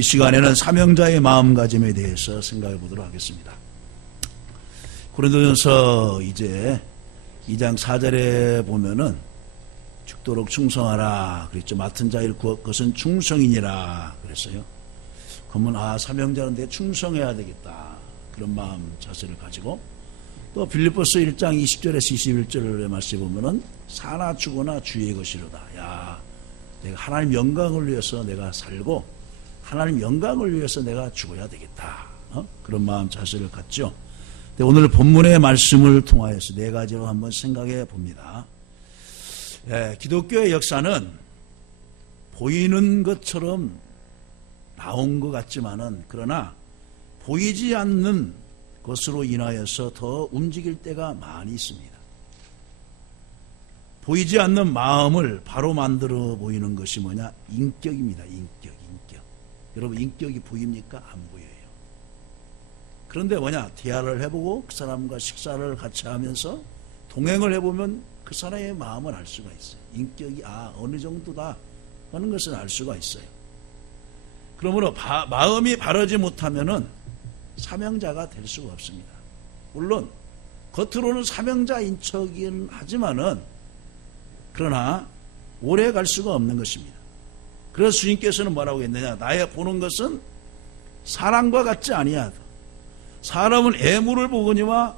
이 시간에는 사명자의 마음가짐에 대해서 생각해 보도록 하겠습니다. 고린도전서 이제 2장 4절에 보면은 죽도록 충성하라 그랬죠. 맡은 자일 것은 충성이니라 그랬어요. 그러면 사명자는 내 충성해야 되겠다 그런 마음 자세를 가지고, 또 빌립보서 1장 20절에서 21절의 말씀에 보면은 사나 죽으나 주의 것이로다. 내가 하나님 영광을 위해서 내가 살고 하나님 영광을 위해서 내가 죽어야 되겠다. 그런 마음 자세를 갖죠. 오늘 본문의 말씀을 통하여서 네 가지로 한번 생각해 봅니다. 기독교의 역사는 보이는 것처럼 나온 것 같지만은, 그러나 보이지 않는 것으로 인하여서 더 움직일 때가 많이 있습니다. 보이지 않는 마음을 바로 만들어 보이는 것이 뭐냐? 인격입니다. 인격. 여러분, 인격이 보입니까? 안 보여요. 그런데 대화를 해보고 그 사람과 식사를 같이 하면서 동행을 해보면 그 사람의 마음을 알 수가 있어요. 인격이 어느 정도다 하는 것을 알 수가 있어요. 그러므로 마음이 바르지 못하면은 사명자가 될 수가 없습니다. 물론 겉으로는 사명자인 척이긴 하지만은, 그러나 오래 갈 수가 없는 것입니다. 그래서 주님께서는 뭐라고 했느냐? 나의 보는 것은 사람과 같지 아니하다. 사람은 애물을 보거니와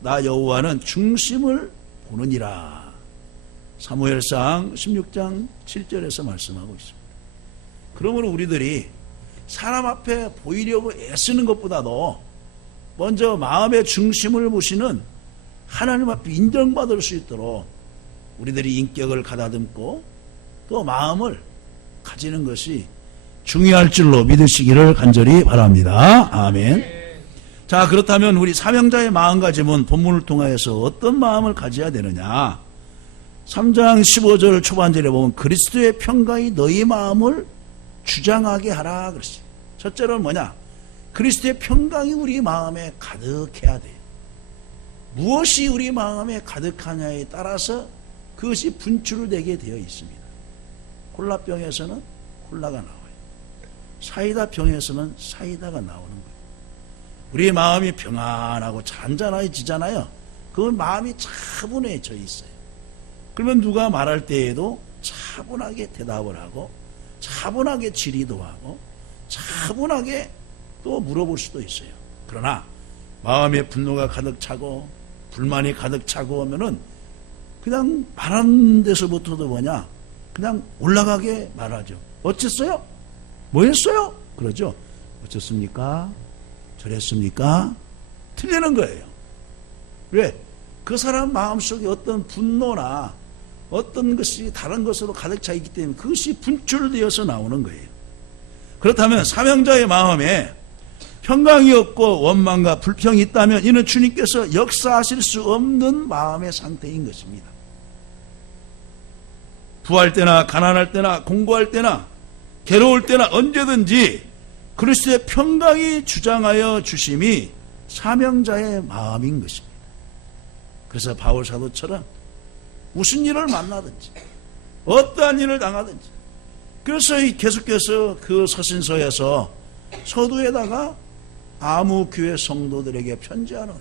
나 여호와는 중심을 보느니라. 사무엘상 16장 7절에서 말씀하고 있습니다. 그러므로 우리들이 사람 앞에 보이려고 애쓰는 것보다도 먼저 마음의 중심을 보시는 하나님 앞에 인정받을 수 있도록 우리들이 인격을 가다듬고 또 마음을 가지는 것이 중요할 줄로 믿으시기를 간절히 바랍니다. 아멘. 자, 그렇다면 우리 사명자의 마음가짐은 본문을 통하여서 어떤 마음을 가져야 되느냐? 3장 15절 초반절에 보면 그리스도의 평강이 너희 마음을 주장하게 하라 그랬어요. 첫째로는 뭐냐? 그리스도의 평강이 우리 마음에 가득해야 돼요. 무엇이 우리 마음에 가득하냐에 따라서 그것이 분출되게 되어 있습니다. 콜라병에서는 콜라가 나와요. 사이다 병에서는 사이다가 나오는 거예요. 우리 마음이 평안하고 잔잔해지잖아요. 그 마음이 차분해져 있어요. 그러면 누가 말할 때에도 차분하게 대답을 하고 차분하게 질의도 하고 차분하게 또 물어볼 수도 있어요. 그러나 마음에 분노가 가득 차고 불만이 가득 차고 하면은 그냥 말하는 데서부터도 그냥 올라가게 말하죠. 어쨌어요? 뭐 했어요? 그러죠. 어쨌습니까? 저랬습니까? 틀리는 거예요. 왜? 그 사람 마음속에 어떤 분노나 어떤 것이 다른 것으로 가득 차 있기 때문에 그것이 분출되어서 나오는 거예요. 그렇다면 사명자의 마음에 평강이 없고 원망과 불평이 있다면 이는 주님께서 역사하실 수 없는 마음의 상태인 것입니다. 부할 때나 가난할 때나 공부할 때나 괴로울 때나 언제든지 그리스도의 평강이 주장하여 주심이 사명자의 마음인 것입니다. 그래서 바울 사도처럼 무슨 일을 만나든지 어떠한 일을 당하든지, 그래서 계속해서 그 서신서에서 서두에다가 아무 교회 성도들에게 편지하노니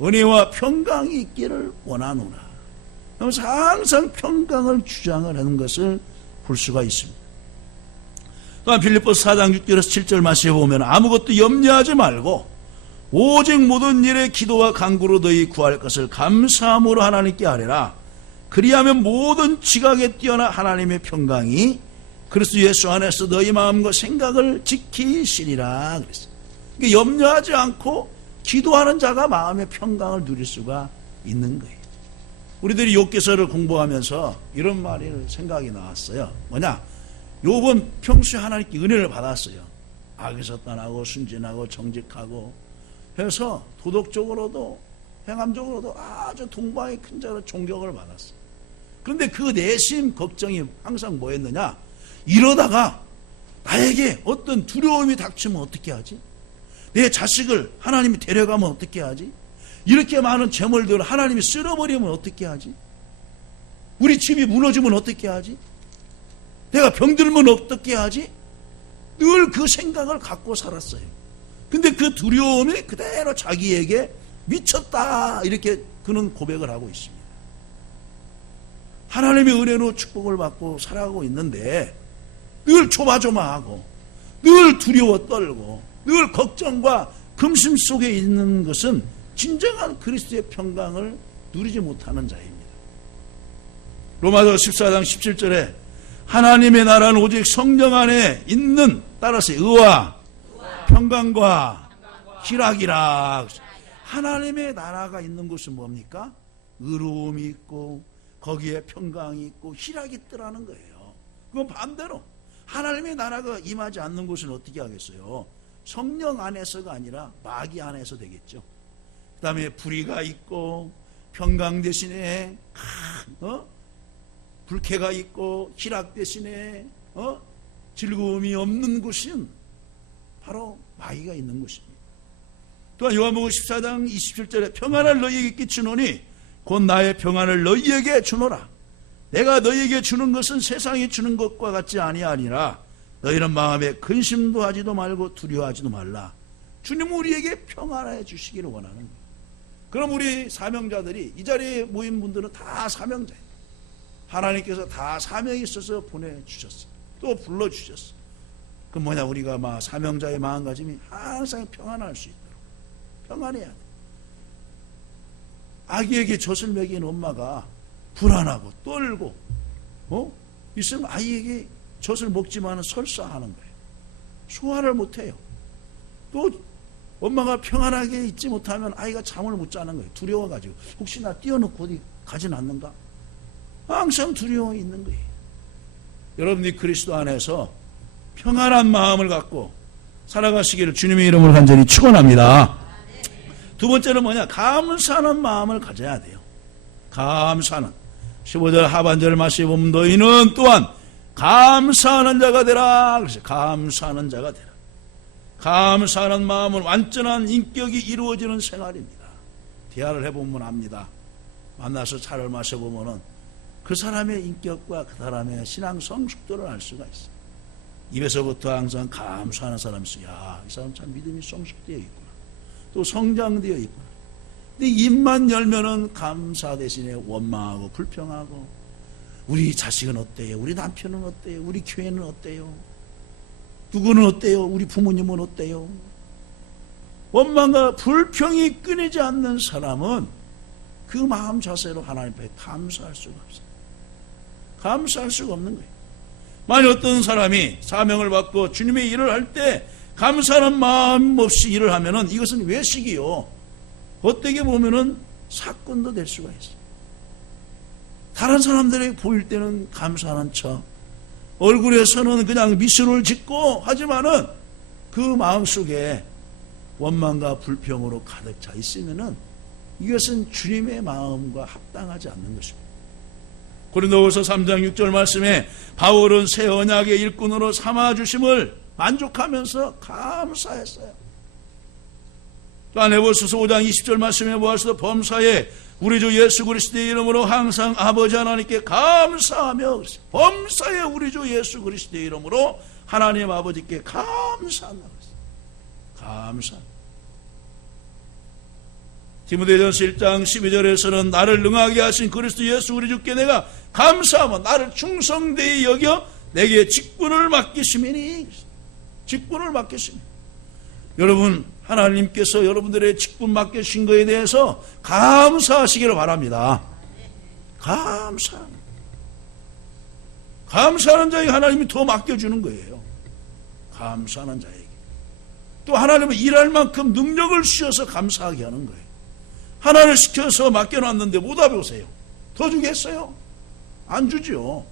은혜와 평강이 있기를 원하노라. 그래서 항상 평강을 주장을 하는 것을 볼 수가 있습니다. 또한 빌립보서 4장 6절에서 7절 말씀에 보면 아무것도 염려하지 말고 오직 모든 일에 기도와 간구로 너희 구할 것을 감사함으로 하나님께 아뢰라. 그리하면 모든 지각에 뛰어나 하나님의 평강이 그리스도 예수 안에서 너희 마음과 생각을 지키시리라 그랬어요. 그러니까 염려하지 않고 기도하는 자가 마음의 평강을 누릴 수가 있는 거예요. 우리들이 욥기서를 공부하면서 이런 말이 생각이 나왔어요. 욥은 평소에 하나님께 은혜를 받았어요. 악에서 떠나고 순진하고 정직하고 해서 도덕적으로도 행함적으로도 아주 동방의 큰 자로 존경을 받았어요. 그런데 그 내심 걱정이 항상 뭐였느냐? 이러다가 나에게 어떤 두려움이 닥치면 어떻게 하지? 내 자식을 하나님이 데려가면 어떻게 하지? 이렇게 많은 재물들을 하나님이 쓸어버리면 어떻게 하지? 우리 집이 무너지면 어떻게 하지? 내가 병들면 어떻게 하지? 늘 그 생각을 갖고 살았어요. 근데 그 두려움이 그대로 자기에게 미쳤다 이렇게 그는 고백을 하고 있습니다. 하나님의 은혜로 축복을 받고 살아가고 있는데 늘 조마조마하고 늘 두려워 떨고 늘 걱정과 금심 속에 있는 것은 진정한 그리스도의 평강을 누리지 못하는 자입니다. 로마서 14장 17절에 하나님의 나라는 오직 성령 안에 있는, 따라서 의와 평강과 희락이라. 하나님의 나라가 있는 곳은 뭡니까? 의로움이 있고 거기에 평강이 있고 희락이 있더라는 거예요. 그건 반대로 하나님의 나라가 임하지 않는 곳은 어떻게 하겠어요? 성령 안에서가 아니라 마귀 안에서 되겠죠. 그 다음에 불의가 있고 평강 대신에 불쾌가 있고 희락 대신에 즐거움이 없는 곳은 바로 마귀가 있는 곳입니다. 또한 요한복음 14장 27절에 평안을 너희에게 끼치노니 곧 나의 평안을 너희에게 주노라. 내가 너희에게 주는 것은 세상이 주는 것과 같지 아니하니라. 너희는 마음에 근심도 하지도 말고 두려워하지도 말라. 주님은 우리에게 평안해 주시기를 원하는 거예요. 그럼 우리 사명자들이, 이 자리에 모인 분들은 다 사명자예요. 하나님께서 다 사명이 있어서 보내주셨어요. 또 불러주셨어요. 그 뭐냐, 우리가 사명자의 마음가짐이 항상 평안할 수 있도록 평안해야 돼. 아기에게 젖을 먹인 엄마가 불안하고 떨고 있으면 아이에게 젖을 먹지만은 설사하는 거예요. 소화를 못해요. 또 엄마가 평안하게 있지 못하면 아이가 잠을 못 자는 거예요. 두려워가지고 혹시나 띄워놓고 어디 가진 않는가? 항상 두려움이 있는 거예요. 여러분이 그리스도 안에서 평안한 마음을 갖고 살아가시기를 주님의 이름으로 간절히 축원합니다. 두 번째는 뭐냐? 감사하는 마음을 가져야 돼요. 감사는 15절 하반절 말씀에 보면 너희는 또한 감사하는 자가 되라. 그래서 감사하는 자가 되라. 감사하는 마음은 완전한 인격이 이루어지는 생활입니다. 대화를 해보면 압니다. 만나서 차를 마셔보면은 그 사람의 인격과 그 사람의 신앙 성숙도를 알 수가 있어요. 입에서부터 항상 감사하는 사람이 있어요. 야, 이 사람 참 믿음이 성숙되어 있구나. 또 성장되어 있구나. 근데 입만 열면은 감사 대신에 원망하고 불평하고, 우리 자식은 어때요? 우리 남편은 어때요? 우리 교회는 어때요? 누구는 어때요? 우리 부모님은 어때요? 원망과 불평이 끊이지 않는 사람은 그 마음 자세로 하나님 앞에 감사할 수가 없어요. 감사할 수가 없는 거예요. 만약 어떤 사람이 사명을 받고 주님의 일을 할 때 감사하는 마음 없이 일을 하면은 이것은 외식이요. 어떻게 보면은 사건도 될 수가 있어요. 다른 사람들에게 보일 때는 감사하는 척, 얼굴에서는 그냥 미소를 짓고 하지만은 그 마음속에 원망과 불평으로 가득 차 있으면은 이것은 주님의 마음과 합당하지 않는 것입니다. 고린도후서 3장 6절 말씀에 바울은 새 언약의 일꾼으로 삼아주심을 만족하면서 감사했어요. 또한 에베소서 5장 20절 말씀에 보아서 범사에 우리 주 예수 그리스도의 이름으로 항상 아버지 하나님께 감사하며, 범사에 우리 주 예수 그리스도의 이름으로 하나님 아버지께 감사한다. 감사. 디모데전서 1장 12절에서는 나를 능하게 하신 그리스도 예수 우리 주께 내가 감사하며 나를 충성되이 여겨 내게 직분을 맡기시미니. 직분을 맡기시니. 여러분, 하나님께서 여러분들의 직분 맡기신 것에 대해서 감사하시기를 바랍니다. 감사하는 자에게 하나님이 더 맡겨주는 거예요. 감사하는 자에게. 또 하나님은 일할 만큼 능력을 주셔서 감사하게 하는 거예요. 하나를 시켜서 맡겨놨는데 못 와보세요. 더 주겠어요? 안 주죠.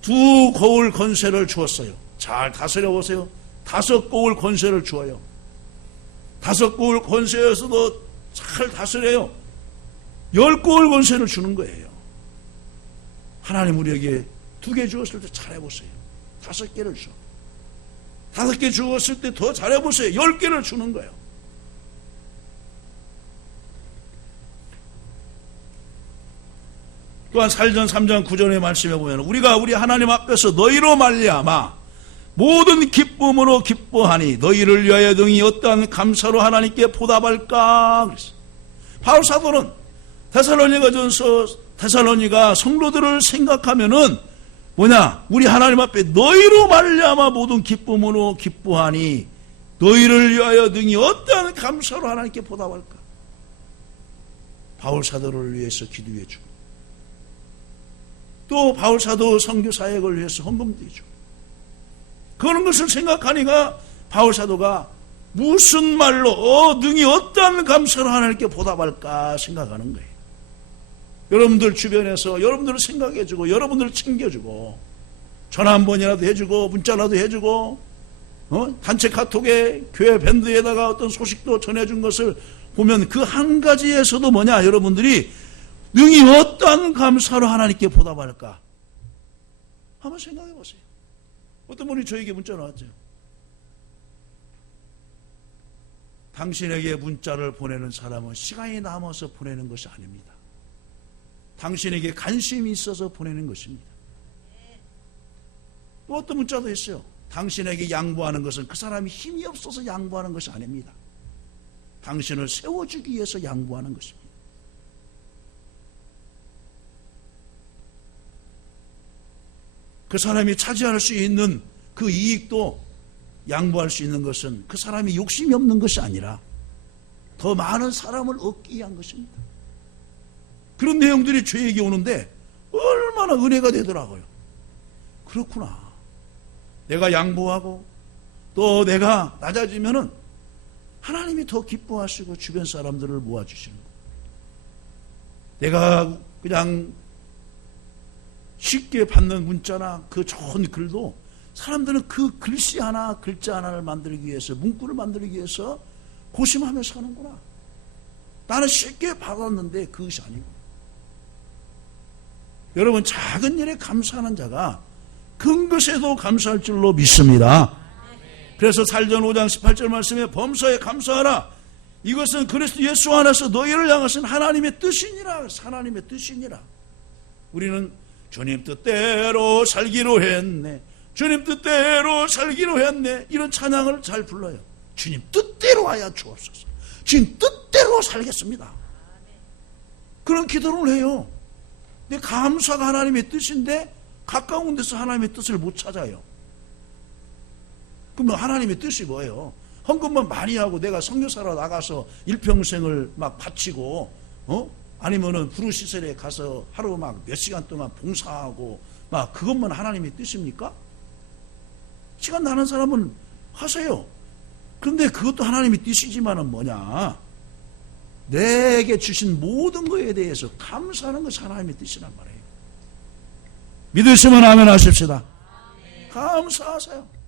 두 거울 권세를 주었어요. 잘 다스려 보세요. 5 거울 권세를 주어요. 5 거울 권세에서도 잘 다스려요. 10 거울 권세를 주는 거예요. 하나님 우리에게 2개 주었을 때 잘해보세요. 5개를 줘. 5개 주었을 때 더 잘해보세요. 10개를 주는 거예요. 또한 살전 3장 9절의 말씀에 보면 우리가 우리 하나님 앞에서 너희로 말미암아 모든 기쁨으로 기뻐하니 너희를 위하여 등이 어떠한 감사로 하나님께 보답할까 그랬어요. 바울 사도는 데살로니가 성도들을 생각하면은 뭐냐, 우리 하나님 앞에 너희로 말미암아 모든 기쁨으로 기뻐하니 너희를 위하여 등이 어떠한 감사로 하나님께 보답할까. 바울 사도를 위해서 기도해 주고 또 바울 사도 선교 사역을 위해서 헌금도 해주고 그런 것을 생각하니까 바울 사도가 무슨 말로 능히 어떠한 감사로 하나님께 보답할까 생각하는 거예요. 여러분들 주변에서 여러분들을 생각해주고 여러분들을 챙겨주고 전화 한 번이라도 해주고 문자라도 해주고 단체 카톡에 교회 밴드에다가 어떤 소식도 전해준 것을 보면 그 한 가지에서도 뭐냐, 여러분들이 능히 어떠한 감사로 하나님께 보답할까 한번 생각해 보세요. 어떤 분이 저에게 문자가 왔죠. 당신에게 문자를 보내는 사람은 시간이 남아서 보내는 것이 아닙니다. 당신에게 관심이 있어서 보내는 것입니다. 또 어떤 문자도 있어요. 당신에게 양보하는 것은 그 사람이 힘이 없어서 양보하는 것이 아닙니다. 당신을 세워주기 위해서 양보하는 것입니다. 그 사람이 차지할 수 있는 그 이익도 양보할 수 있는 것은 그 사람이 욕심이 없는 것이 아니라 더 많은 사람을 얻기 위한 것입니다. 그런 내용들이 저에게 오는데 얼마나 은혜가 되더라고요. 그렇구나. 내가 양보하고 또 내가 낮아지면은 하나님이 더 기뻐하시고 주변 사람들을 모아주시는 거예요. 내가 그냥 쉽게 받는 문자나 그 좋은 글도 사람들은 그 글씨 하나, 글자 하나를 만들기 위해서, 문구를 만들기 위해서 고심하며 사는구나. 나는 쉽게 받았는데 그것이 아니고. 여러분, 작은 일에 감사하는 자가 큰 것에도 감사할 줄로 믿습니다. 그래서 살전 5장 18절 말씀에 범사에 감사하라. 이것은 그리스도 예수 안에서 너희를 향하신 하나님의 뜻이니라. 하나님의 뜻이니라. 우리는 주님 뜻대로 살기로 했네. 주님 뜻대로 살기로 했네. 이런 찬양을 잘 불러요. 주님 뜻대로 하여 주옵소서. 주님 뜻대로 살겠습니다. 그런 기도를 해요. 근데 감사가 하나님의 뜻인데 가까운 데서 하나님의 뜻을 못 찾아요. 그러면 하나님의 뜻이 뭐예요? 헌금만 많이 하고 내가 선교사로 나가서 일평생을 막 바치고 아니면은 부르시설에 가서 하루 막 몇 시간 동안 봉사하고 막 그것만 하나님의 뜻입니까? 시간 나는 사람은 하세요. 그런데 그것도 하나님의 뜻이지만은 뭐냐? 내게 주신 모든 것에 대해서 감사하는 것이 하나님의 뜻이란 말이에요. 믿으시면 아멘 하십시다. 감사하세요.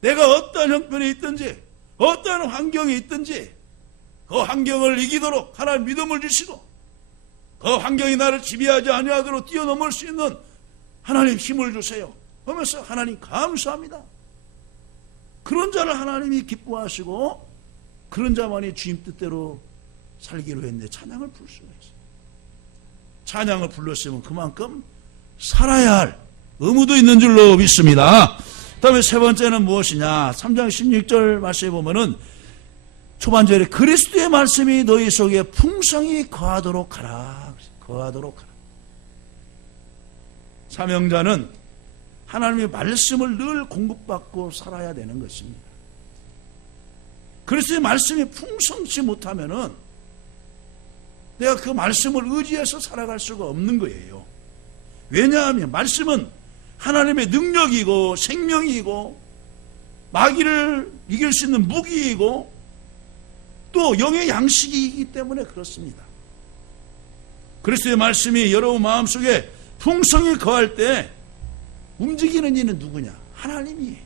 내가 어떤 형편에 있든지 어떤 환경에 있든지 그 환경을 이기도록 하나님 믿음을 주시고 그 환경이 나를 지배하지 아니하도록 뛰어넘을 수 있는 하나님 힘을 주세요 하면서 하나님 감사합니다. 그런 자를 하나님이 기뻐하시고 그런 자만이 주님 뜻대로 살기로 했는데 찬양을 부를 수가 있어요. 찬양을 불렀으면 그만큼 살아야 할 의무도 있는 줄로 믿습니다. 그 다음에 세 번째는 무엇이냐? 3장 16절 말씀에 보면은 초반절에 그리스도의 말씀이 너희 속에 풍성히 거하도록 하라. 거하도록 하라. 사명자는 하나님의 말씀을 늘 공급받고 살아야 되는 것입니다. 그리스도의 말씀이 풍성치 못하면은 내가 그 말씀을 의지해서 살아갈 수가 없는 거예요. 왜냐하면 말씀은 하나님의 능력이고 생명이고 마귀를 이길 수 있는 무기이고 또 영의 양식이기 때문에 그렇습니다. 그리스도의 말씀이 여러분 마음속에 풍성히 거할 때 움직이는 이는 누구냐? 하나님이에요.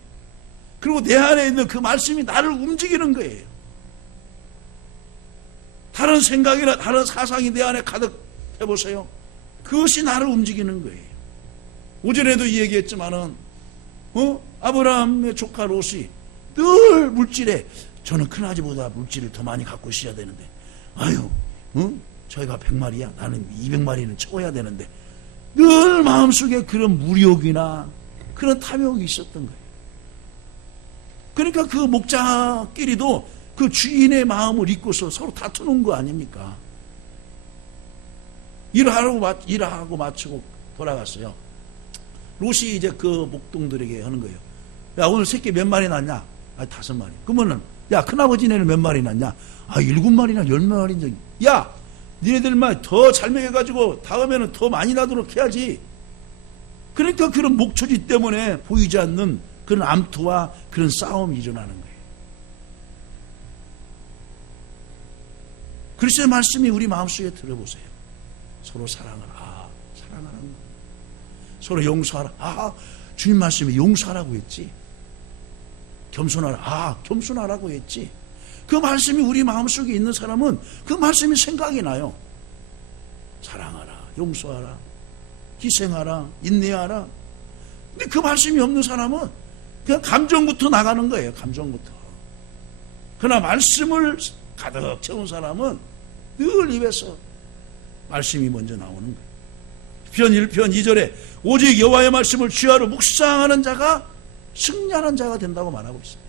그리고 내 안에 있는 그 말씀이 나를 움직이는 거예요. 다른 생각이나 다른 사상이 내 안에 가득 해보세요. 그것이 나를 움직이는 거예요. 오전에도 이 얘기했지만은 아브라함의 조카 롯이 늘 물질에 저는 큰아지보다 물질을 더 많이 갖고 있어야 되는데 저희가 100마리야 나는 200마리는 채워야 되는데 늘 마음속에 그런 무력이나 그런 탐욕이 있었던 거예요. 그러니까 그 목자끼리도 그 주인의 마음을 잊고서 서로 다투는 거 아닙니까? 일하고 마치고 돌아갔어요. 롯이 이제 그 목동들에게 하는 거예요. 야, 오늘 새끼 몇 마리 낳냐? 5마리. 그러면은, 야, 큰아버지네는 몇 마리 낳냐? 7마리나 10마리인지. 야, 니네들만 더 잘 먹여가지고 다음에는 더 많이 나도록 해야지. 그러니까 그런 목초지 때문에 보이지 않는 그런 암투와 그런 싸움이 일어나는 거예요. 그리스도의 말씀이 우리 마음속에 들어보세요. 서로 사랑하라. 사랑하라는 거. 서로 용서하라. 주님 말씀이 용서하라고 했지. 겸손하라. 겸손하라고 했지. 그 말씀이 우리 마음속에 있는 사람은 그 말씀이 생각이 나요. 사랑하라. 용서하라. 희생하라. 인내하라. 근데 그 말씀이 없는 사람은 그냥 감정부터 나가는 거예요. 감정부터. 그러나 말씀을 가득 채운 사람은 늘 입에서 말씀이 먼저 나오는 거예요. 편 1편 2절에 오직 여호와의 말씀을 주야로 묵상하는 자가 승리하는 자가 된다고 말하고 있어요.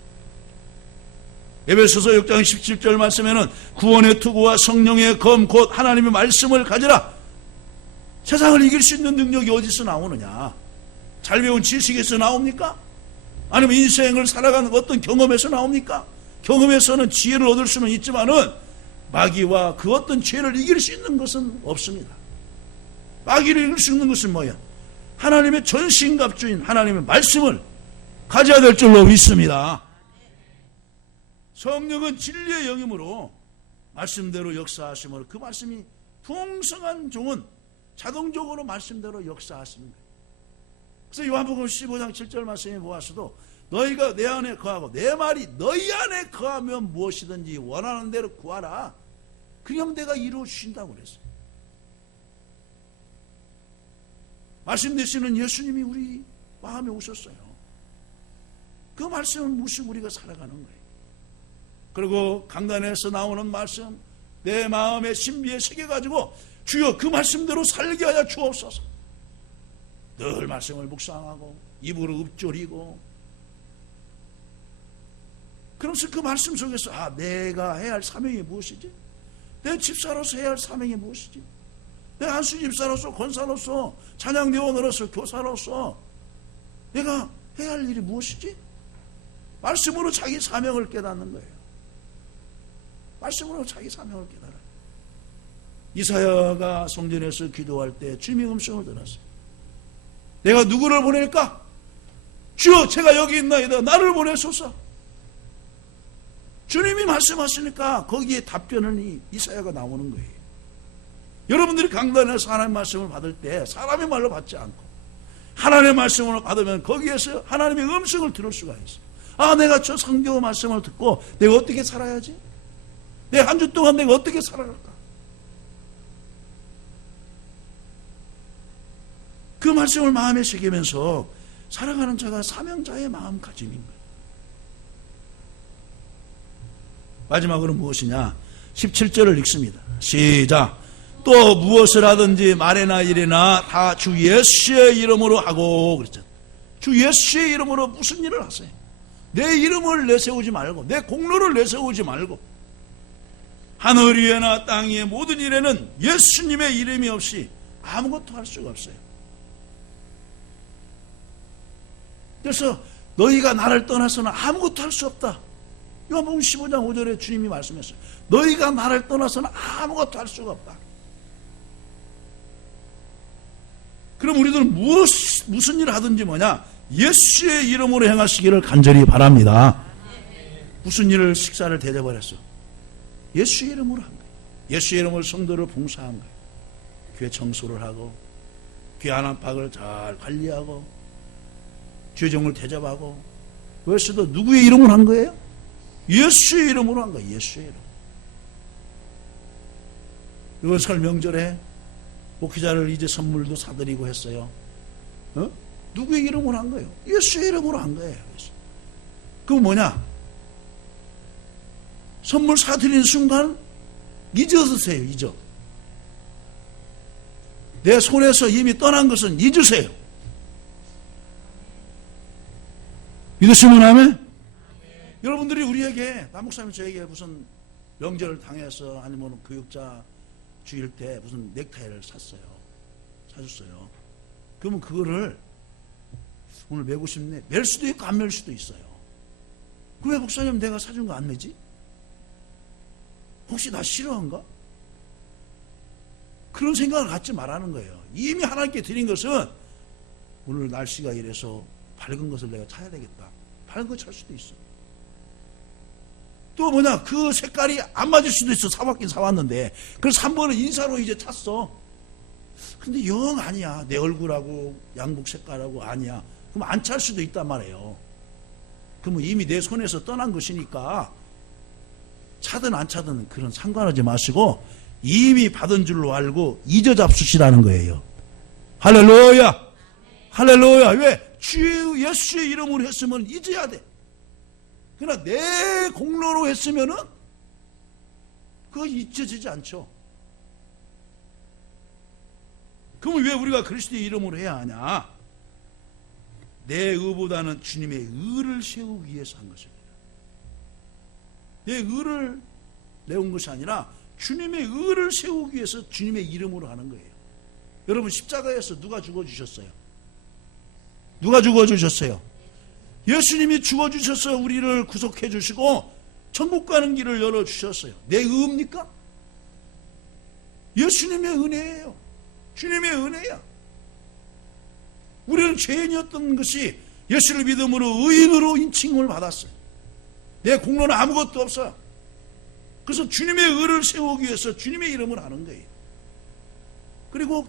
에베소서 6장 17절 말씀에는 구원의 투구와 성령의 검 곧 하나님의 말씀을 가지라. 세상을 이길 수 있는 능력이 어디서 나오느냐? 잘 배운 지식에서 나옵니까? 아니면 인생을 살아가는 어떤 경험에서 나옵니까? 경험에서는 지혜를 얻을 수는 있지만은 마귀와 그 어떤 죄를 이길 수 있는 것은 없습니다. 마귀를 이길 수 있는 것은 뭐야? 하나님의 전신갑주인 하나님의 말씀을 가져야 될 줄로 믿습니다. 성령은 진리의 영이므로 말씀대로 역사하심으로 그 말씀이 풍성한 종은 자동적으로 말씀대로 역사하시는 거예요. 그래서 요한복음 15장 7절 말씀에 보았어도 너희가 내 안에 거하고 내 말이 너희 안에 거하면 무엇이든지 원하는 대로 구하라. 그러면 내가 이루어 주신다고 그랬어요. 말씀 되시는 예수님이 우리 마음에 오셨어요. 그 말씀을 무시고 우리가 살아가는 거예요. 그리고 강단에서 나오는 말씀 내 마음에 신비에 새겨가지고 주여 그 말씀대로 살게 하여 주옵소서. 늘 말씀을 묵상하고 입으로 읊조리고 그러면서 그 말씀 속에서 내가 해야 할 사명이 무엇이지? 내 집사로서 해야 할 사명이 무엇이지? 내 한수 집사로서 권사로서 찬양대원으로서 교사로서 내가 해야 할 일이 무엇이지? 말씀으로 자기 사명을 깨닫는 거예요. 말씀으로 자기 사명을 깨달아요. 이사야가 성전에서 기도할 때 주님의 음성을 들었어요. 내가 누구를 보낼까? 주여 제가 여기 있나이다. 나를 보내소서. 주님이 말씀하시니까 거기에 답변은 이사야가 나오는 거예요. 여러분들이 강단에서 하나님의 말씀을 받을 때 사람의 말로 받지 않고 하나님의 말씀으로 받으면 거기에서 하나님의 음성을 들을 수가 있어요. 내가 저 성경 말씀을 듣고 내가 어떻게 살아야지? 내 한 주 동안 내가 어떻게 살아갈까? 그 말씀을 마음에 새기면서 살아가는 자가 사명자의 마음가짐인 거예요. 마지막으로 무엇이냐? 17절을 읽습니다. 시작. 또 무엇을 하든지 말이나 일이나 다 주 예수의 이름으로 하고 그랬죠. 주 예수의 이름으로 무슨 일을 하세요? 내 이름을 내세우지 말고 내 공로를 내세우지 말고 하늘 위에나 땅 위에 모든 일에는 예수님의 이름이 없이 아무것도 할 수가 없어요. 그래서 너희가 나를 떠나서는 아무것도 할 수 없다. 요한복음 15장 5절에 주님이 말씀했어요. 너희가 나를 떠나서는 아무것도 할 수가 없다. 그럼 우리들은 무슨 일을 하든지 뭐냐? 예수의 이름으로 행하시기를 간절히 바랍니다. 무슨 일을 식사를 대접을 했어? 예수의 이름으로 한 거예요. 예수의 이름으로 성도를 봉사한 거예요. 교회 청소를 하고 교회 안팎을 잘 관리하고 죄종을 대접하고 그것도 누구의 이름으로 한 거예요? 예수의 이름으로 한 거예요. 예수의 이름. 이번 설 명절에 목회자를 이제 선물도 사드리고 했어요. 누구의 이름으로 한 거예요? 예수의 이름으로 한 거예요. 그건 뭐냐? 선물 사드리는 순간 잊어드세요. 내 손에서 이미 떠난 것은 잊으세요. 믿으시면 아멘? 여러분들이 우리에게, 남목사님 저에게 무슨 명절을 당해서 아니면 교육자 주일 때 무슨 넥타이를 사줬어요. 그러면 그거를 오늘 매고 싶네. 맬 수도 있고 안 맬 수도 있어요. 그 왜 목사님 내가 사준 거 안 매지? 혹시 나 싫어한가? 그런 생각을 갖지 말라는 거예요. 이미 하나님께 드린 것은 오늘 날씨가 이래서 밝은 것을 내가 차야 되겠다. 밝은 거 찰 수도 있어. 또 뭐냐, 그 색깔이 안 맞을 수도 있어. 사왔긴 사왔는데. 그래서 한 번은 인사로 이제 찼어. 근데 영 아니야. 내 얼굴하고 양복 색깔하고 아니야. 그럼 안 찰 수도 있단 말이에요. 그러면 이미 내 손에서 떠난 것이니까 차든 안 차든 그런 상관하지 마시고 이미 받은 줄로 알고 잊어 잡수시라는 거예요. 할렐루야! 할렐루야! 왜? 주 예수의 이름으로 했으면 잊어야 돼. 그러나 내 공로로 했으면은 그거 잊혀지지 않죠. 그럼 왜 우리가 그리스도의 이름으로 해야 하냐? 내 의보다는 주님의 의를 세우기 위해서 한 것입니다. 내 의를 내온 것이 아니라 주님의 의를 세우기 위해서 주님의 이름으로 하는 거예요. 여러분, 십자가에서 누가 죽어주셨어요? 누가 죽어주셨어요? 예수님이 죽어주셔서 우리를 구속해 주시고 천국 가는 길을 열어주셨어요. 내 의입니까? 예수님의 은혜예요. 주님의 은혜야. 우리는 죄인이었던 것이 예수를 믿음으로 의인으로 인칭을 받았어요. 내 공로는 아무것도 없어요. 그래서 주님의 의를 세우기 위해서 주님의 이름을 하는 거예요. 그리고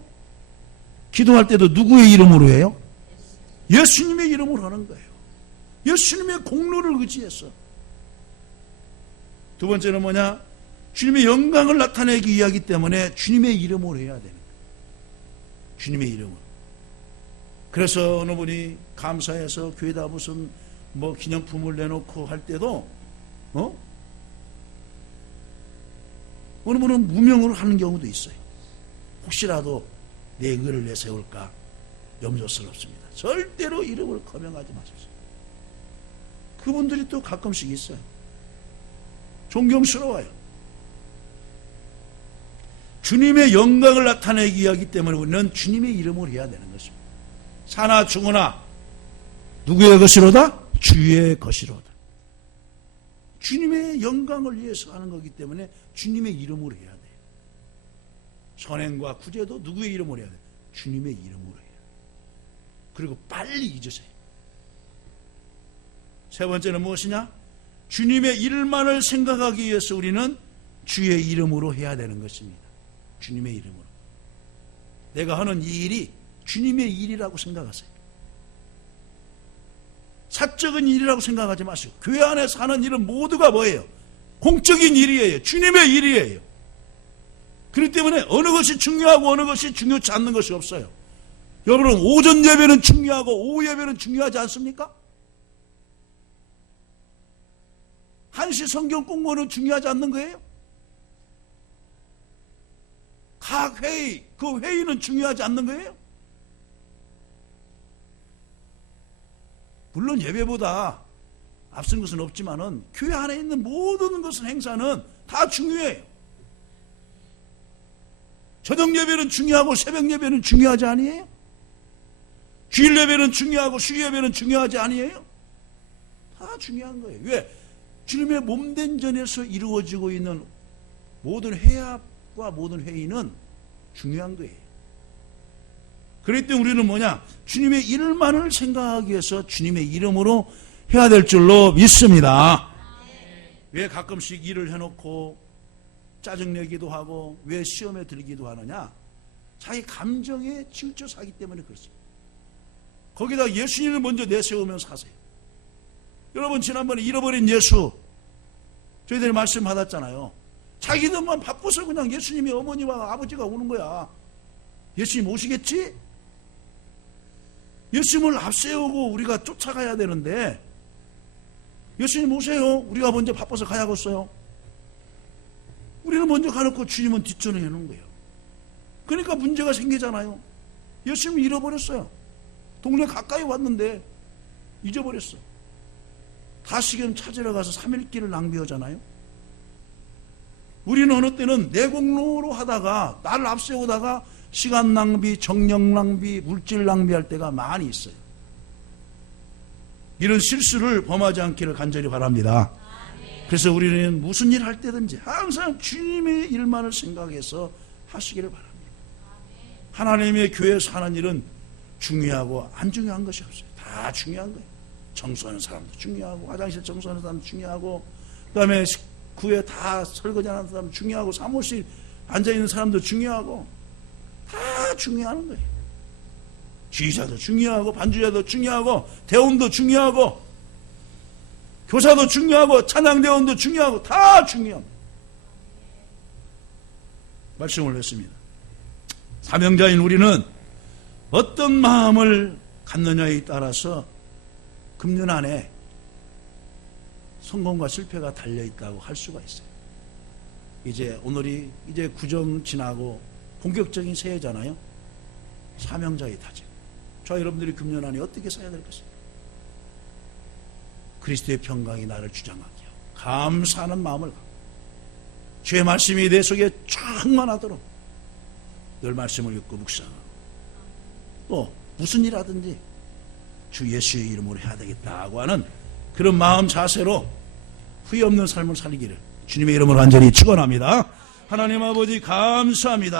기도할 때도 누구의 이름으로 해요? 예수님의 이름으로 하는 거예요. 예수님의 공로를 의지해서. 두 번째는 뭐냐? 주님의 영광을 나타내기 위하기 때문에 주님의 이름으로 해야 되는 거예요. 주님의 이름으로. 그래서 어느 분이 감사해서 교회다 무슨 뭐 기념품을 내놓고 할 때도 어느 분은 무명으로 하는 경우도 있어요. 혹시라도 내 의를 내세울까 염려스럽습니다. 절대로 이름을 거명하지 마십시오. 그분들이 또 가끔씩 있어요. 존경스러워요. 주님의 영광을 나타내기 하기 때문에 우리는 주님의 이름으로 해야 되는 것입니다. 사나 죽으나 누구의 것이로다? 주의 것이로다. 주님의 영광을 위해서 하는 거기 때문에 주님의 이름으로 해야 돼요. 선행과 구제도 누구의 이름으로 해야 돼요? 주님의 이름으로 해요. 그리고 빨리 잊으세요. 세 번째는 무엇이냐? 주님의 일만을 생각하기 위해서 우리는 주의 이름으로 해야 되는 것입니다. 주님의 이름으로. 내가 하는 이 일이 주님의 일이라고 생각하세요. 사적인 일이라고 생각하지 마시고 교회 안에서 하는 일은 모두가 뭐예요? 공적인 일이에요. 주님의 일이에요. 그렇기 때문에 어느 것이 중요하고 어느 것이 중요치 않는 것이 없어요. 여러분, 오전 예배는 중요하고 오후 예배는 중요하지 않습니까? 1시 성경 공부는 중요하지 않는 거예요? 각 회의, 그 회의는 중요하지 않는 거예요? 물론 예배보다 앞선 것은 없지만은 교회 안에 있는 모든 것은 행사는 다 중요해요. 저녁 예배는 중요하고 새벽 예배는 중요하지 아니에요? 주일 예배는 중요하고 수요 예배는 중요하지 아니에요? 다 중요한 거예요. 왜? 주님의 몸된 전에서 이루어지고 있는 모든 회합과 모든 회의는 중요한 거예요. 그렇기 때문에 우리는 뭐냐? 주님의 일만을 생각하기 위해서 주님의 이름으로 해야 될 줄로 믿습니다. 왜 가끔씩 일을 해놓고 짜증내기도 하고 왜 시험에 들기도 하느냐? 자기 감정에 치우쳐 사기 때문에 그렇습니다. 거기다 예수님을 먼저 내세우면서 하세요. 여러분, 지난번에 잃어버린 예수 저희들이 말씀 받았잖아요. 자기들만 바빠서 그냥 예수님의 어머니와 아버지가 오는 거야. 예수님 오시겠지? 예수님을 앞세우고 우리가 쫓아가야 되는데 예수님 오세요. 우리가 먼저 바빠서 가야겠어요. 우리는 먼저 가놓고 주님은 뒷전을 해놓은 거예요. 그러니까 문제가 생기잖아요. 예수님을 잃어버렸어요. 동네 가까이 왔는데 잊어버렸어. 다시금 찾으러 가서 3일길을 낭비하잖아요. 우리는 어느 때는 내공로로 하다가 나를 앞세우다가 시간 낭비, 정력 낭비, 물질 낭비할 때가 많이 있어요. 이런 실수를 범하지 않기를 간절히 바랍니다. 그래서 우리는 무슨 일 할 때든지 항상 주님의 일만을 생각해서 하시기를 바랍니다. 하나님의 교회에서 하는 일은 중요하고 안 중요한 것이 없어요. 다 중요한 거예요. 청소하는 사람도 중요하고, 화장실 청소하는 사람도 중요하고, 그 다음에 구에 다 설거지하는 사람도 중요하고, 사무실 앉아있는 사람도 중요하고, 다 중요한 거예요. 지휘자도 중요하고, 반주자도 중요하고, 대원도 중요하고, 교사도 중요하고, 찬양대원도 중요하고, 다 중요합니다. 말씀을 했습니다. 사명자인 우리는 어떤 마음을 갖느냐에 따라서 금년 안에 성공과 실패가 달려있다고 할 수가 있어요. 이제 오늘이 이제 구정 지나고 본격적인 새해잖아요. 사명자의 다짐. 저 여러분들이 금년 안에 어떻게 살아야 될 것입니까? 그리스도의 평강이 나를 주장하게 하고 감사하는 마음을 갖고 주의 말씀이 내 속에 충만하도록 늘 말씀을 읽고 묵상하고 또 무슨 일 하든지 주 예수의 이름으로 해야 되겠다고 하는 그런 마음 자세로 후회 없는 삶을 살기를 주님의 이름으로 간절히 축원합니다. 하나님 아버지 감사합니다.